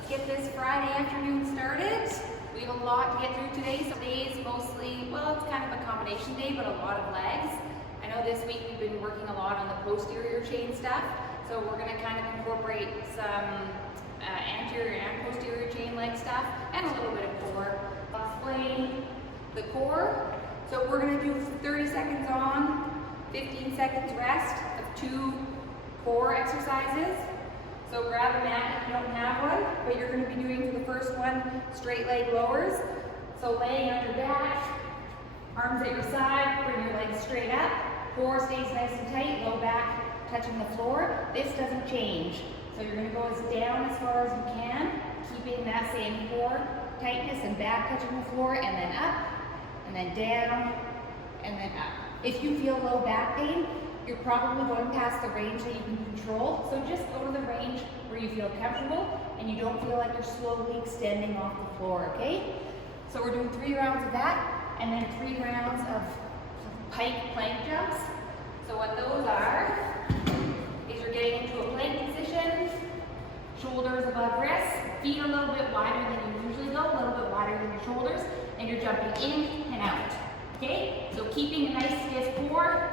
Let's get this Friday afternoon started. We have a lot to get through today. So today is mostly, well, it's kind of a combination day, but a lot of legs. I know this week we've been working a lot on the posterior chain stuff. So we're gonna kind of incorporate some anterior and posterior chain leg stuff and a little bit of core. I'll explain the core. So we're gonna do 30 seconds on, 15 seconds rest of 2 core exercises. So grab a mat if you don't have one, but you're going to be doing for the first one straight leg lowers. So laying on your back, arms at your side, bring your legs straight up. Core stays nice and tight, low back touching the floor. This doesn't change. So you're going to go down as far as you can, keeping that same core tightness and back touching the floor, and then up, and then down, and then up. If you feel low back pain, you're probably going past the range that you can control. So just go to the range where you feel comfortable and you don't feel like you're slowly extending off the floor, okay? So we're doing 3 rounds of that and then 3 rounds of pike plank jumps. So what those are is you're getting into a plank position, shoulders above wrists, feet a little bit wider than you usually go, a little bit wider than your shoulders, and you're jumping in and out, okay? So keeping a nice stiff core,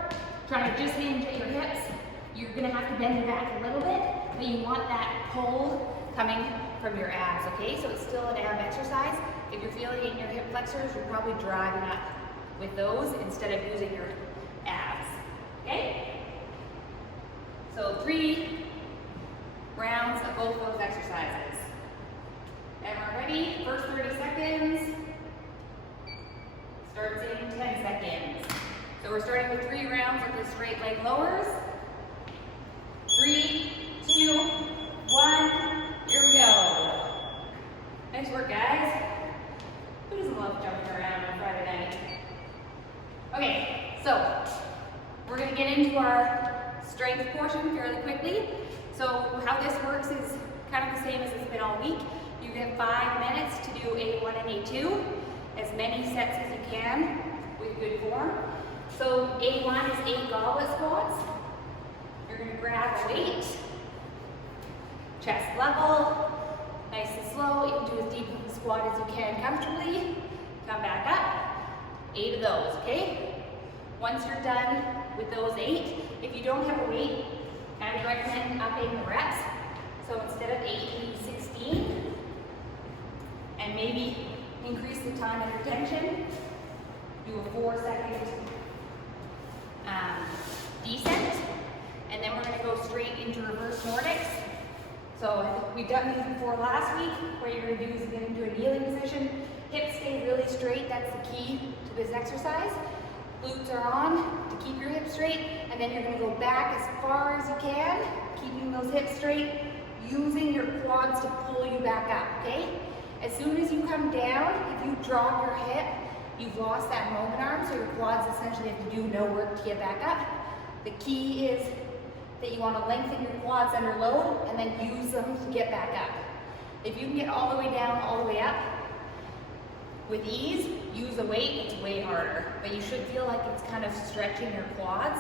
trying to just hinge at your hips. You're gonna have to bend your back a little bit, but you want that pull coming from your abs, okay? So it's still an ab exercise. If you're feeling it in your hip flexors, you're probably driving up with those instead of using your abs, okay? So 3 rounds of both those exercises. And we're ready, first 30 seconds. Starts in 10 seconds. So we're starting with 3 rounds of the straight leg lowers. 3, 2, 1, here we go. Nice work, guys. Who doesn't love jumping around on Friday night? Okay, so we're gonna get into our strength portion fairly quickly. So how this works is kind of the same as it's been all week. You get 5 minutes to do A1 and A2, as many sets as you can with good form. So A1 is 8 goblet squats. You're going to grab a weight, chest level, nice and slow, into as deep of a squat as you can comfortably. Come back up, 8 of those, okay? Once you're done with those 8, if you don't have a weight, I would recommend upping the reps. So instead of 8, do 16, and maybe increase the time under tension. Do a 4-second descent, and then we're going to go straight into reverse Nordics. So we've done these before last week. What you're going to do is get into a kneeling position. Hips stay really straight. That's the key to this exercise. Glutes are on to keep your hips straight, and then you're going to go back as far as you can, keeping those hips straight, using your quads to pull you back up, okay? As soon as you come down, if you drop your hip, you've lost that moment arm, so your quads essentially have to do no work to get back up. The key is that you want to lengthen your quads under load and then use them to get back up. If you can get all the way down, all the way up with ease, use a weight, it's way harder. But you should feel like it's kind of stretching your quads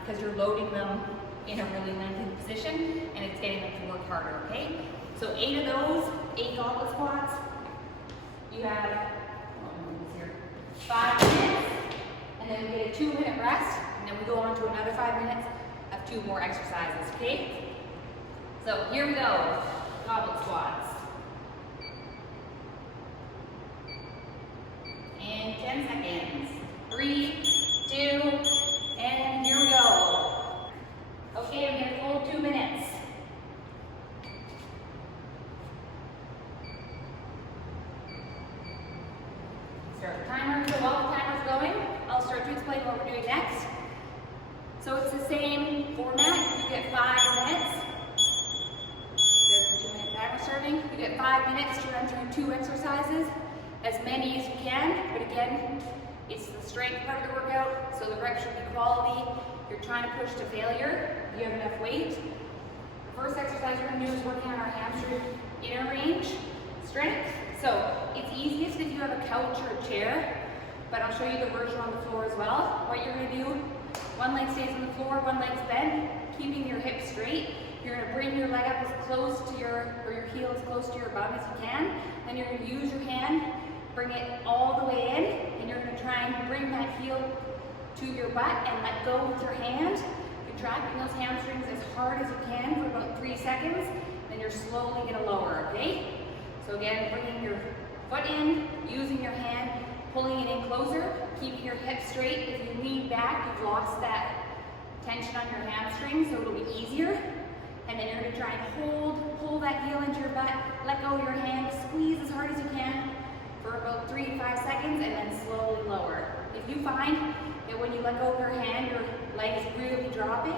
because you're loading them in a really lengthened position and it's getting them to work harder, okay? So 8 of those, 8 goblet squats. You have 5 minutes, and then we get a 2-minute rest, and then we go on to another 5 minutes of 2 more exercises, okay? So here we go, goblet squats. And 10 seconds. 3, 2, and here we go. Okay, I'm gonna full 2 minutes. Start the timer. So while the timer's going, I'll start to explain what we're doing next. So it's the same format. You get 5 minutes. There's the 2-minute timer starting. You get 5 minutes to run through 2 exercises, as many as you can. But again, it's the strength part of the workout, so the reps should be quality. You're trying to push to failure. You have enough weight. The first exercise we're going to do is working on our hamstring inner range strength. So it's easiest if you have a couch or a chair, but I'll show you the version on the floor as well. What you're going to do, one leg stays on the floor, one leg's bent, keeping your hips straight. You're gonna bring your leg up as close to your heel as close to your bum as you can. Then you're gonna use your hand, bring it all the way in, and you're gonna try and bring that heel to your butt and let go with your hand, contracting those hamstrings as hard as you can for about 3 seconds. Then you're slowly gonna lower, okay? So again, bringing your foot in, using your hand, pulling it in closer, keeping your hips straight. If you lean back, you've lost that tension on your hamstring, so it'll be easier. And then you're gonna try and pull that heel into your butt, let go of your hand, squeeze as hard as you can for about 3 to 5 seconds, and then slowly lower. If you find that when you let go of your hand, your leg is really dropping,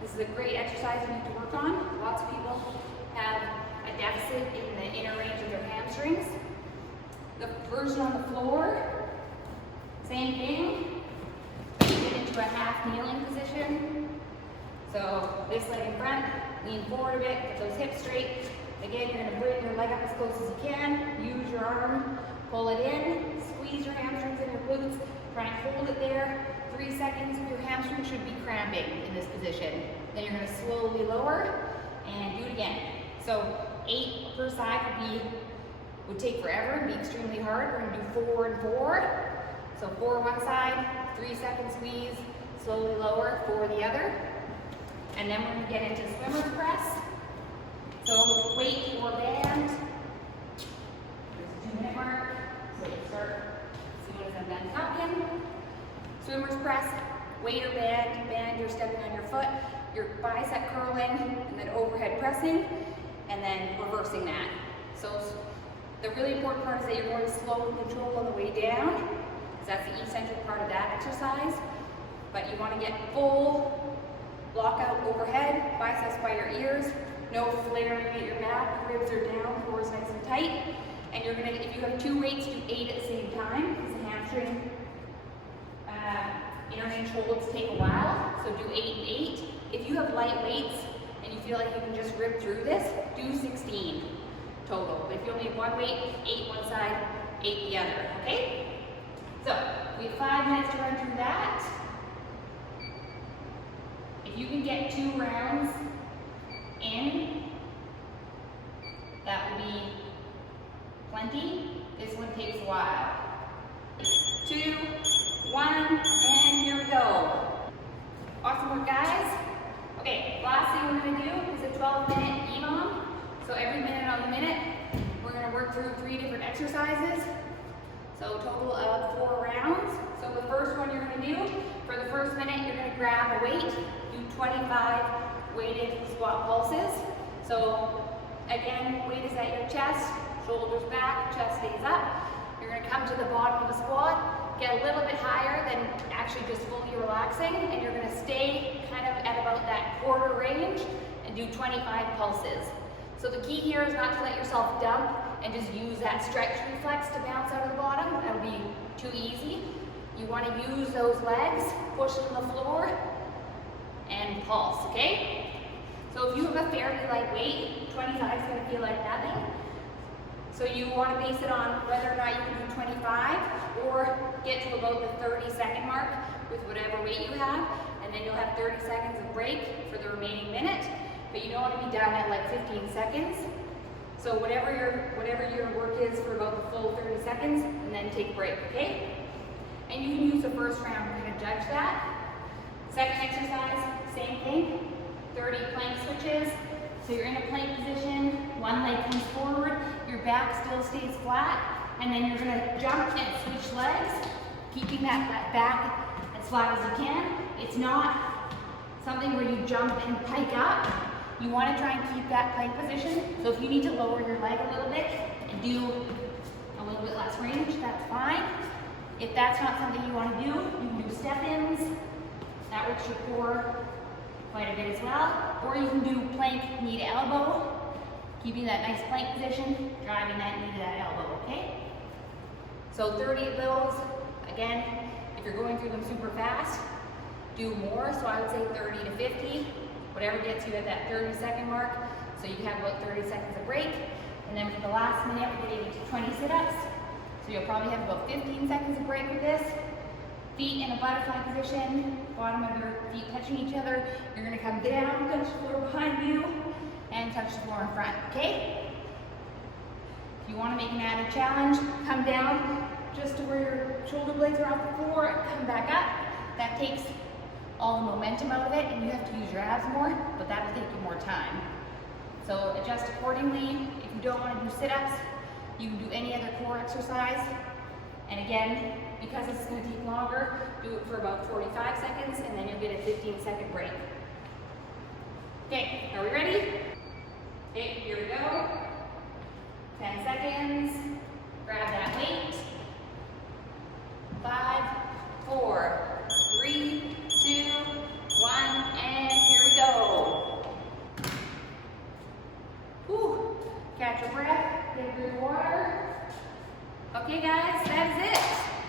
this is a great exercise you need to work on. Lots of people have a deficit in the inner range of their hamstrings. The version on the floor, same thing. Get into a half kneeling position. So this leg in front, lean forward a bit, get those hips straight. Again, you're gonna bring your leg up as close as you can. Use your arm, pull it in, squeeze your hamstrings in your glutes. Try and hold it there. 3 seconds, your hamstring should be cramping in this position. Then you're gonna slowly lower and do it again. So 8 per side would take forever and be extremely hard. We're gonna do 4 and 4. So 4 one side, 3 second squeeze, slowly lower, 4 the other. And then we're gonna get into swimmer's press. So weight or band. There's a 2-minute mark. So you start as soon as I'm done talking. Swimmer's press, weight or band, you're stepping on your foot, your bicep curling, and then overhead pressing, and then reversing that. So the really important part is that you're going slow and controlled on the way down, because that's the eccentric part of that exercise. But you want to get full block out overhead, biceps by your ears, no flaring at your back, ribs are down, core is nice and tight. And you're gonna, if you have 2 weights, do 8 at the same time, because the hamstring inner range holds take a while, so do 8 and 8. If you have light weights and you feel like you can just rip through this, do 16 total. But if you only have 1 weight, 8 one side, 8 the other, okay? So, we have 5 minutes to run through that. If you can get 2 rounds in, that will be plenty. This one takes a while. 2, 1, and here we go. Awesome work, guys. Okay, last thing we're gonna do is a 12-minute EMOM. So every minute on the minute, we're gonna work through 3 different exercises. So a total of 4 rounds. So the first one you're gonna do, for the first minute, you're gonna grab a weight, do 25 weighted squat pulses. So again, weight is at your chest, shoulders back, chest stays up. You're gonna come to the bottom of the squat, get a little bit higher than actually just fully relaxing, and you're gonna stay kind of at about that quarter range and do 25 pulses. So the key here is not to let yourself dump and just use that stretch reflex to bounce out of the bottom. That would be too easy. You want to use those legs, push on the floor, and pulse, okay? So if you have a fairly light weight, 25 is going to feel like nothing. So you want to base it on whether or not you can do 25 or get to about the 30-second mark with whatever weight you have, and then you'll have 30 seconds of break for the remaining minute. But you don't want to be done at like 15 seconds. So whatever your work is for about the full 30 seconds, and then take a break, okay? And you can use the first round to kind of judge that. Second exercise, same thing, 30 plank switches. So you're in a plank position, one leg comes forward, your back still stays flat, and then you're gonna jump and switch legs, keeping that back as flat as you can. It's not something where you jump and pike up. You want to try and keep that plank position. So if you need to lower your leg a little bit and do a little bit less range, that's fine. If that's not something you want to do, you can do step-ins. That works your core quite a bit as well. Or you can do plank knee to elbow, keeping that nice plank position, driving that knee to that elbow, okay? So 30 of those. Again, if you're going through them super fast, do more. So I would say 30 to 50. Whatever gets you at that 30-second mark, so you have about 30 seconds of break. And then for the last minute, we're getting into 20 sit-ups. So you'll probably have about 15 seconds of break with this. Feet in a butterfly position, bottom of your feet touching each other. You're gonna come down, touch the floor behind you, and touch the floor in front, okay? If you want to make an added challenge, come down just to where your shoulder blades are off the floor and come back up. That takes all the momentum out of it, and you have to use your abs more, but that'll take you more time. So adjust accordingly. If you don't want to do sit-ups, you can do any other core exercise. And again, because this is going to take longer, do it for about 45 seconds, and then you'll get a 15-second break. Okay, are we ready? Okay, here we go. 10 seconds. Grab that weight. 5, 4, 3, 2, 1, and here we go. Whew. Catch your breath, get a drink of water. Okay guys, that is it.